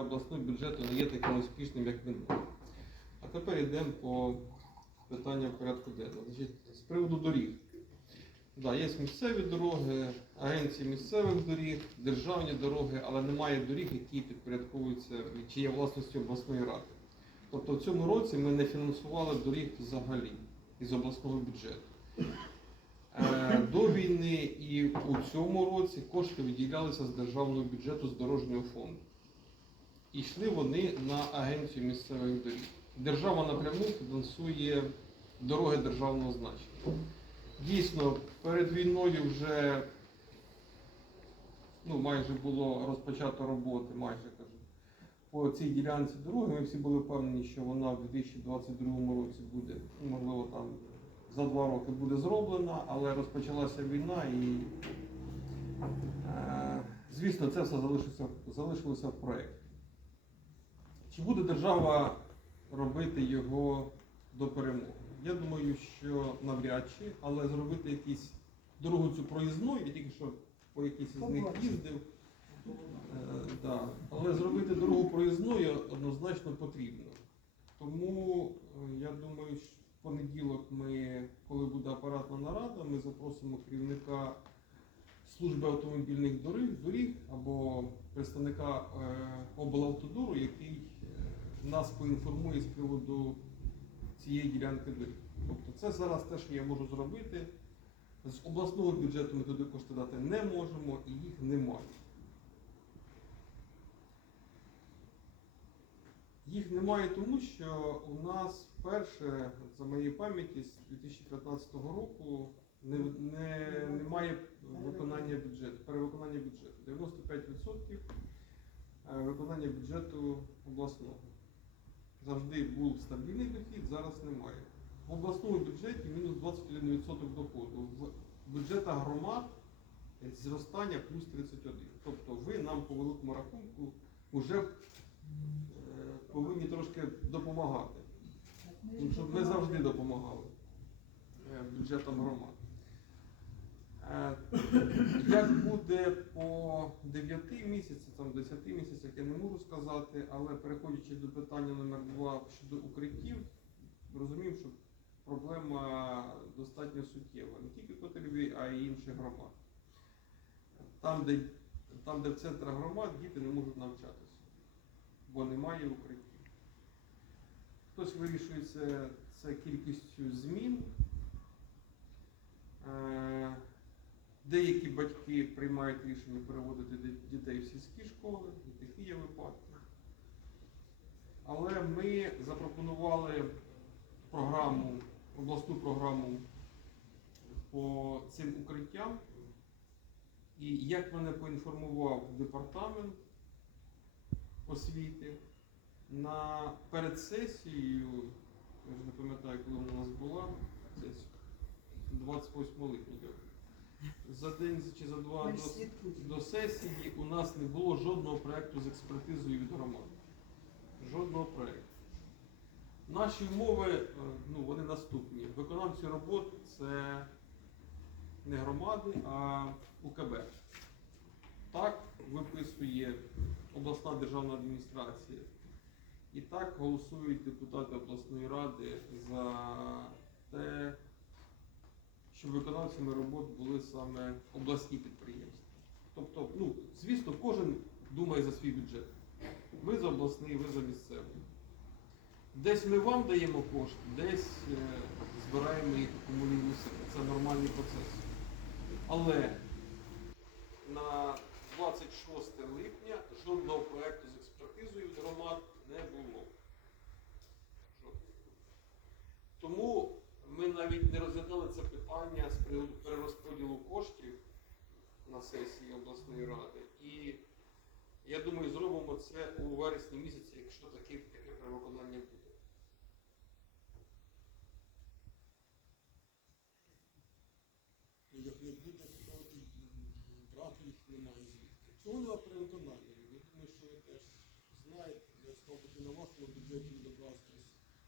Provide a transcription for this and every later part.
обласного бюджету не є таким успішним, як минулий. А тепер йдемо по питанням порядку денного. З приводу доріг. Да, є місцеві дороги, агенції місцевих доріг, державні дороги, але немає доріг, які підпорядковуються чи є власністю обласної ради. Тобто в цьому році ми не фінансували доріг взагалі із обласного бюджету. Е, До війни і у цьому році кошти виділялися з державного бюджету з дорожнього фонду. І йшли вони на агенцію місцевих доріг. Держава напряму фінансує дороги державного значення. Дійсно, перед війною вже ну, майже було розпочато роботи, майже кажу, по цій ділянці дороги. Ми всі були впевнені, що вона в 2022 році буде, можливо, там за два роки буде зроблена, але розпочалася війна і, е, звісно, це все залишилося, залишилося в проєкті. Чи буде держава робити його до перемоги? Я думаю, що навряд чи, але зробити якісь дорогу цю проїзну, я тільки що по якійсь із них їздив. Е, да. Але зробити дорогу проїзною однозначно потрібно. Тому е, я думаю, що в понеділок ми, коли буде апаратна нарада, ми запросимо керівника служби автомобільних доріг, доріг або представника е, облавтодору, який нас поінформує з приводу цієї ділянки доріг. Тобто це зараз те, що я можу зробити. З обласного бюджету ми туди кошти дати не можемо і їх немає. Їх немає тому, що у нас вперше, за моєю пам'яті, з 2015 року не, не, немає виконання бюджету, перевиконання бюджету. 95% е, виконання бюджету обласного. Завжди був стабільний дохід, зараз немає. В обласному бюджеті мінус 21% доходу. В бюджетах громад зростання плюс 31. Тобто ви нам по великому рахунку вже е, повинні трошки допомагати. Ну, Щоб ми завжди допомагали е, бюджетам громад. Як буде по 9 місяцях, там 10 місяцях, я не можу сказати, але переходячи до питання номер 2 щодо укриттів, розумів, що проблема достатньо суттєва. Не тільки Котельві, а й інших громад. Там, де, там, де в центрах громад діти не можуть навчатися, бо немає укриттів. Хтось вирішує це, це кількістю змін. Е, Деякі батьки приймають рішення переводити дітей в сільські школи, і такі є випадки. Але ми запропонували програму, обласну програму по цим укриттям. І як мене поінформував департамент освіти, на перед сесією, я ж не пам'ятаю, коли вона у нас була, десь 28 липня. За день чи за два до, до сесії у нас не було жодного проєкту з експертизою від громади. Жодного проєкту. Наші умови, е, ну, вони наступні. Виконавці робот це не громади, а УКБ. Так виписує обласна державна адміністрація. І так голосують депутати обласної ради за те, щоб виконавцями робот були саме обласні підприємства. Тобто, ну, звісно, кожен думає за свій бюджет. Ви за обласний, ви за місцевий. Десь ми вам даємо кошти, десь е, збираємо їх акумулюємо себе. Це нормальний процес. Але на 26 липня жодного проекту з експертизою громад не було. Жодного. Тому ми навіть не розглядали це питання з приводу перерозподілу коштів на сесії обласної ради. І я думаю, зробимо це у вересні місяці, якщо таке, таке перевиконання буде. Як не буде, то брати їх немає звідки. Чого нема перевиконання? Я думаю, що ви теж знаєте, я спробувати на власному бюджеті докласти.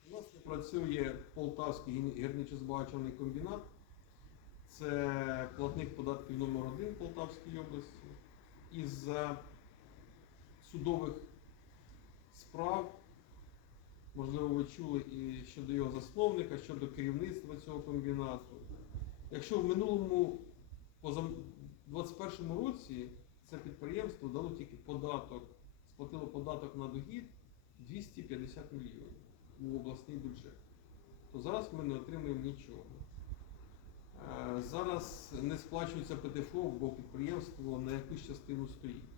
У нас Працює Полтавський гір- гірничо-збагачувальний комбінат. Це платник податків номер один в Полтавській області. Із судових справ. Можливо, ви чули і щодо його засновника, щодо керівництва цього комбінату. Якщо в минулому, поза 21 році, це підприємство дало тільки податок, сплатило податок на дохід 250 мільйонів у обласний бюджет, то зараз ми не отримуємо нічого. Е, Зараз не сплачується ПДФО, бо підприємство на якусь частину стоїть.